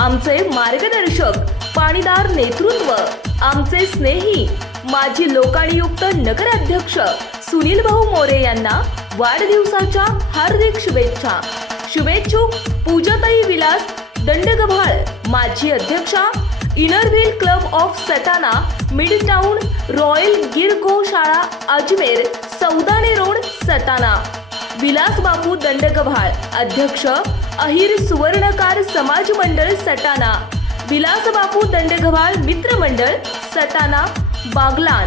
आमचे मार्गदर्शक पाणीदार नेतृत्व आमचे स्नेही माजी लोकायुक्त नगराध्यक्ष सुनील भाऊ मोरे यांना वाढदिवसाच्या हार्दिक शुभेच्छा. शुभेच्छुक पूजाताई विलास दंडगव्हाळ माजी अध्यक्षा inner wheel club of Satana midtown royal गिरको शाळा अजमेर सौदाने रोड सटाना विलास बापू दंडगव्हाळ अध्यक्ष अहिर सुवर्णकार समाज मंडळ सटाणा. विलासबापू दंडगव्हाळ मित्र मंडळ सटाणा बागलान.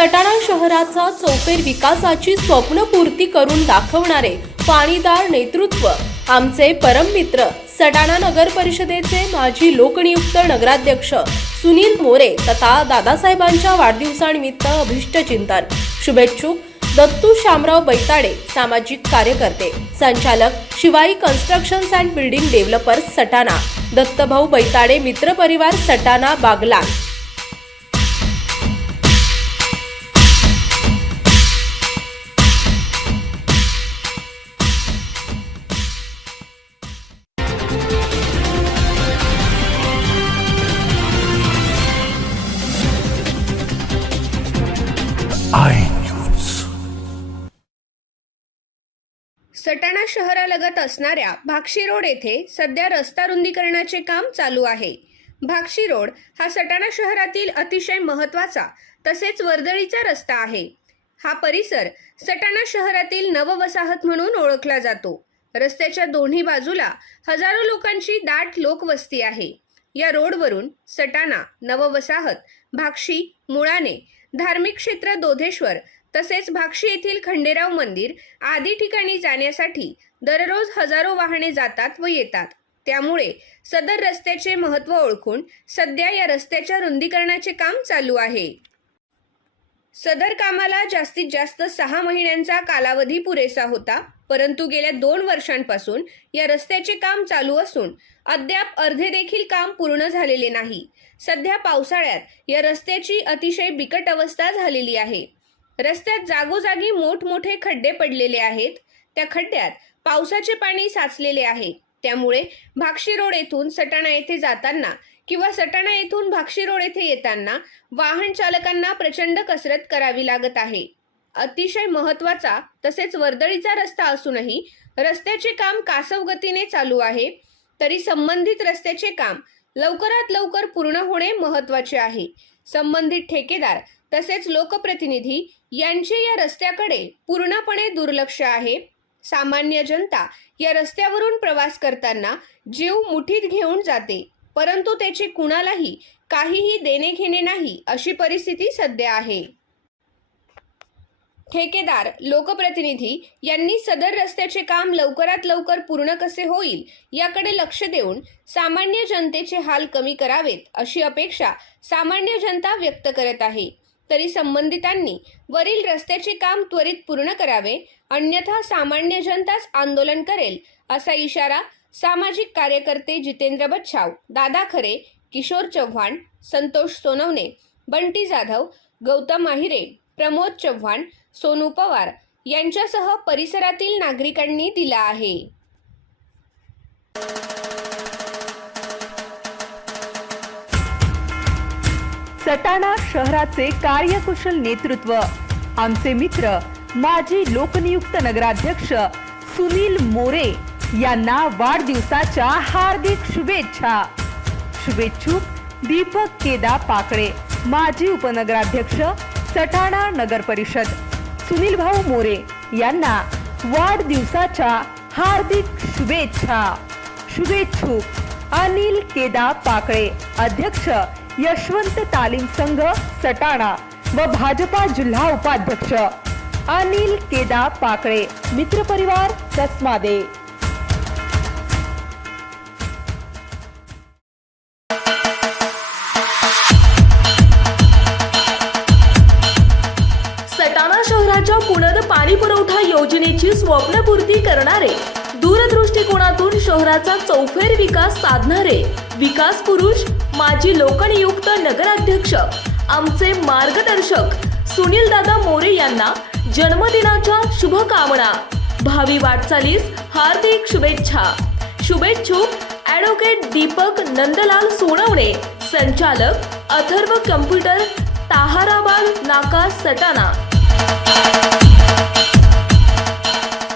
सटाणा शहराचा चौफेर विकासाची स्वप्नपूर्ती करून दाखवणारे पाणीदार नेतृत्व. आमचे परममित्र सटाणा नगर परिषदेचे माजी लोकनियुक्त नगराध्यक्ष सुनील मोरे तथा दादासाहेबांच्या वाढदिवसानिमित्त अभिष्ट चिंतन शुभेच्छुक दत्तू शामराव बैताडे सामाजिक कार्यकर्ते. संचालक Shivai constructions and building developers Satana. Dattabhau Baitade मित्रपरिवार Satana Baglan. News Satana शहरालगत असणाऱ्या भाक्षी रोड येथे सध्या रस्ता रुंदीकरणाचे काम चालू आहे. भाक्षी रोड हा सटाणा शहरातील अतिशय महत्त्वाचा तसेच वर्दळीचा रस्ता आहे. हा परिसर सटाणा शहरातील नववसाहत म्हणून ओळखला जातो. रस्त्याच्या दोन्ही बाजूला हजारो लोकांची दाट लोकवस्ती आहे. या रोडवरून सटाणा नववसाहत भाक्षी मुळाने धार्मिक क्षेत्र दोधेश्वर तसेच भाक्षी येथील खंडेराव मंदिर आदी ठिकाणी जाण्यासाठी दररोज हजारो वाहने जातात व येतात. त्यामुळे सदर रस्त्याचे महत्त्व ओळखून सध्या या रस्त्याच्या रुंदीकरणाचे काम चालू आहे. सदर कामाला जास्तीत जास्त सहा महिन्यांचा कालावधी पुरेसा होता परंतु गेल्या दोन वर्षांपासून या रस्त्याचे काम चालू असून अद्याप अर्धे देखील काम पूर्ण झालेले नाही. सध्या पावसाळ्यात या रस्त्याची अतिशय बिकट अवस्था झालेली आहे. रस्त्यात जागोजागी मोठमोठे खड्डे पडलेले आहेत. त्या खड्ड्यात पावसाचे पाणी साचलेले आहे. त्यामुळे भाक्षी रोड येथून सटाणा येथे जाताना किंवा सटाणा येथून भाक्षी रोड येथे येताना वाहन चालकांना प्रचंड कसरत करावी लागत आहे. अतिशय महत्त्वाचा तसेच वर्दळीचा रस्ता असूनही रस्त्याचे काम कासव गतीने चालू आहे तरी संबंधित रस्त्याचे काम लवकरात लवकर पूर्ण होणे महत्त्वाचे आहे. संबंधित ठेकेदार तसेच लोकप्रतिनिधी यांचे या रस्त्याकडे पूर्णपणे दुर्लक्ष आहे. सामान्य जनता या रस्त्यावरून प्रवास करताना जीव मुठीत घेऊन जाते. परंतु त्याचे कुणालाही काहीही देणे घेणे नाही अशी परिस्थिती सध्या आहे. ठेकेदार लोकप्रतिनिधी यांनी सदर रस्त्याचे काम लवकरात लवकर पूर्ण कसे होईल याकडे लक्ष देऊन सामान्य जनतेचे हाल कमी करावेत अशी अपेक्षा सामान्य जनता व्यक्त करत आहे. तरी संबंधितांनी वरील रस्त्याचे काम त्वरित पूर्ण करावे अन्यथा सामान्य जनताच आंदोलन करेल असा इशारा सामाजिक कार्यकर्ते जितेंद्र बच्छाव दादा खरे किशोर चव्हाण संतोष सोनवणे बंटी जाधव गौतम आहिरे प्रमोद चव्हाण सोनू पवार यांच्यासह परिसरातील नागरिकांनी दिला आहे. सटाणा शहराचे कार्यकुशल नेतृत्व. आमचे मित्र माजी लोकनियुक्त नगराध्यक्ष सुनील मोरे यांना वाढदिवसाच्या हार्दिक शुभेच्छा. शुभेच्छुक दीपक केदा पाकळे माजी उपनगराध्यक्ष सटाणा नगर परिषद. सुनील भाऊ मोरे यांना वाढदिवसाच्या हार्दिक शुभेच्छा. शुभेच्छुक अनिल केदा पाकळे अध्यक्ष यशवंत तालीम संघ सटाणा व भाजपा जिल्हा उपाध्यक्ष. अनिल केदा पाकळे मित्रपरिवार कसमादे योजनेची स्वप्नपूर्ती करणारे दूरदृष्टिकोनातून शहराचा चौफेर विकास साधणारे विकास पुरुष माजी लोकनियुक्त नगराध्यक्ष आमचे मार्गदर्शक सुनील दादा मोरे यांना जन्मदिनाच्या शुभकामना. भावी वाटचालीस हार्दिक शुभेच्छा. शुभेच्छुक ॲडव्होकेट दीपक नंदलाल सोनवणे संचालक अथर्व कम्प्युटर ताहाराबाद नाका सटाणा.